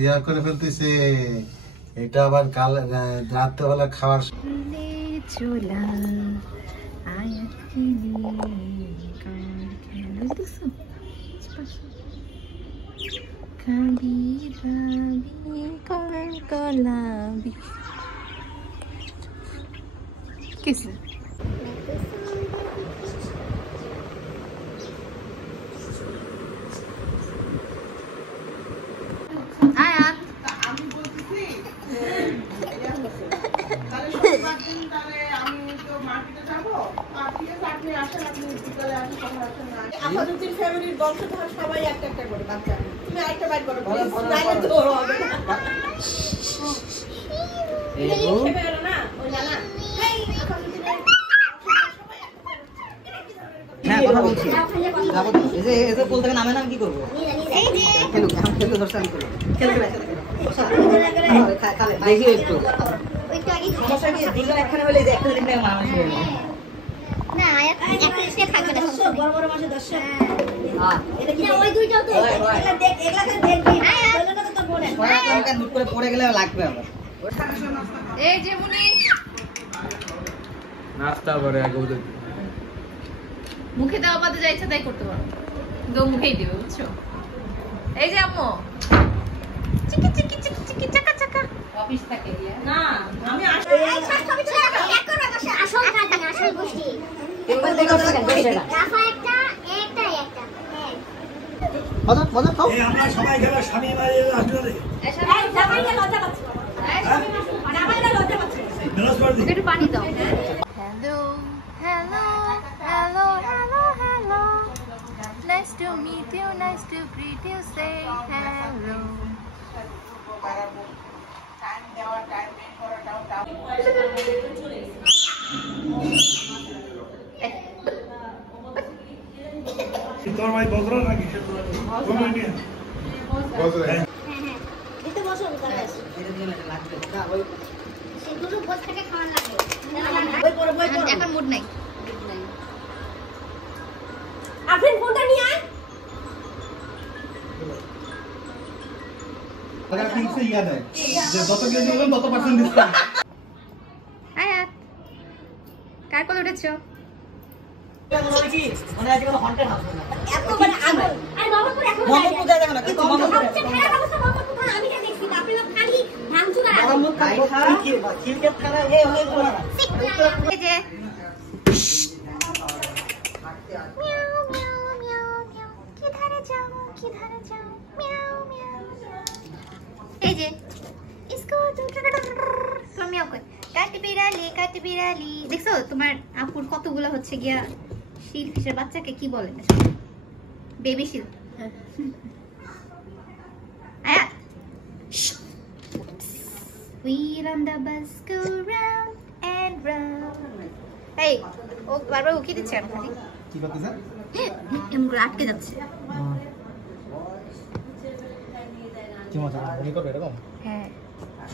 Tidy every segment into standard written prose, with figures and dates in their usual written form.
ইয়া করে ফেলতেছে এটা আবার কাল রাত্রেবেলা খাওয়ার किसे সবাই একটা একটা করে বাচ্চা তুমি আরেকটা বাইট করো তাহলে তো হবে না ওই জানা হ্যাঁ কথা বলছি যাবো তো এই যে বলতে নামে নাম কি করব এই যে খেলু এখন খেলু ধরছ আমি করব খেলু দেখি একটু ওইটা আগে সমস্যা কি দুজন একখানে হলে যে একটা দিনে মানুষ হয়ে না একটা এসে থাকবে না বড় বড় মাসে 10 হ্যাঁ এটা কি ওই দুইটাও তো এগুলা দেখ এগুলাকে দেখবি বললো তো তোর বোন পড়া দুধ করে পড়ে গেলে লাগবে আবার এই যে মুনি নাস্তা করে আগে ওদের মুখে দেওয়া বাদে যা ইচ্ছা তাই করতে পারো কিন্তু মুখেই দিবে বুঝছো এই যে আম্মু চিকি চিকি চিকি চিকি চাকা চাকা অফিস থাকে না আমি এই সবই তো এক করে বসে আসল কাজ না আসল বসি এবার দেখো রাফা একটা একটা হ্যাঁ মজা খাও এই আমরা সবাই গেল স্বামী মারে আসলে এই জামাইকে লজ্জা পাচ্ছে এই স্বামী জামাইকে লজ্জা পাচ্ছে মেলাস করে দিই একটু পানি দাও hello hello hello hello hello nice to meet you nice to greet you say hello তোর ভাই বদরা নাকি কোন নিয়ে হ্যাঁ দিতে বসো তাহলে এটা দিয়ে লাগবে না ওই সেগুলো বস থেকে খাওয়া লাগে বই পড়ো এখন মুড নাই আফিন ফোনটা নিয়ে আয় अगर ठीक से याद है যে যত কেজি হলো তত পার্সেন্ট ডিসকাউন্ট আয়াত কার কোলে উঠেছো মনে আছে কোনো হন্টেড হাউস না এত মানে আগুন আরে বাবা করে এখন মোহাম্মদপুর যায় দেখো না কিন্তু মোহাম্মদপুর সবচেয়ে খারাপ অবস্থা বাবা আমি যা দেখছি আপনি তো খালি ভাঙচুর আর আগুন মোহাম্মদপুর খিলকেত খানা এই হয়ে গেল না এই যে এই যে इसको মিয়াও কই কাঠবিড়ালি দেখছো তোমার আপুর কতগুলো হচ্ছে গিয়া শিল ফিশের বাচ্চাকে কি বলে বেবি শিল আয়া wheel on the bus go round and round এই ও বারবার উকি দিচ্ছে আমি খালি কি বলতেছ এমন আটকে যাচ্ছে কি মজা বলি করবে এরকম হ্যাঁ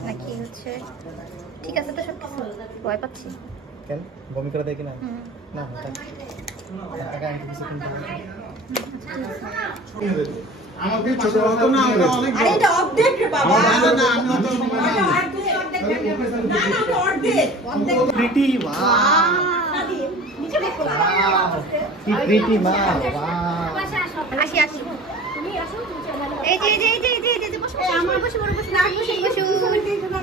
নাকি হচ্ছে ঠিক আছে তো সব কিছু ভয় পাচ্ছি কেন বমি করে দেয় কিনা না টাকা আনতে কিছু কিনতে আমাকে ছোট হতো না আমরা অনেক আরে এটা অর্ধেক রে বাবা না আমি অত না না অর্ধেক প্রিটি ওয়াও নিচে দেখো কি প্রিটি মা ওয়াও আসি আসি তুমি আসো তুমি চলে এই যে বসো আমার বসে না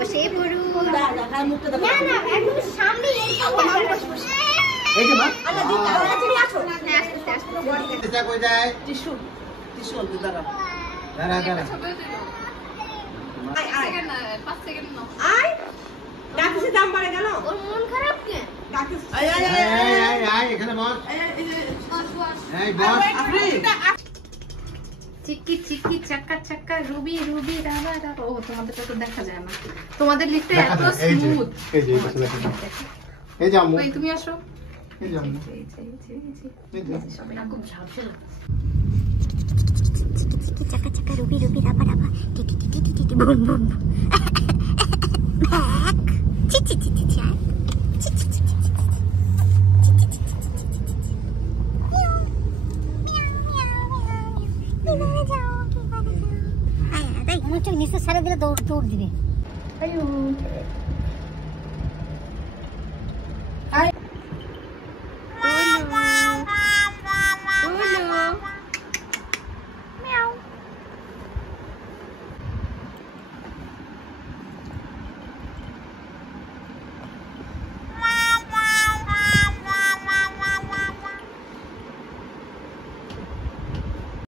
বসে পড়ু দেখা মুখটা দাও না না একদম সামনে এরকম আমার বসে এই যে মা আচ্ছা দিন তাড়াতাড়ি আসো হ্যাঁ আসতে এটা কই যায় টিস্যু অল্প দাঁড়াও দাঁড়া আয় আয় 5 সেকেন্ড নাও আয় ডাকিসে দাম বাড়ে গেল ওর মন খারাপ কেন ডাকিস আয় আয় আয় এখানে বস এই বস চিকি চিকি চাকা চাকা রুবি রুবি রাবা রাবা ও তোমাদের তো দেখা যায় না তোমাদের লিফটে এত স্মুথ এই যে এই যে আম্মু ওই তুমি আসো এই যে আম্মু এই যে সবাই খুব ঝাপসা চাকা চাকা রুবি রুবি রাবা রাবা টি টি টি টি টি বুম বুম ব্যাক চি চি চি চি চি চি চি চি চি চোখ নিচে ছেড়ে দিলে দৌড় দিবে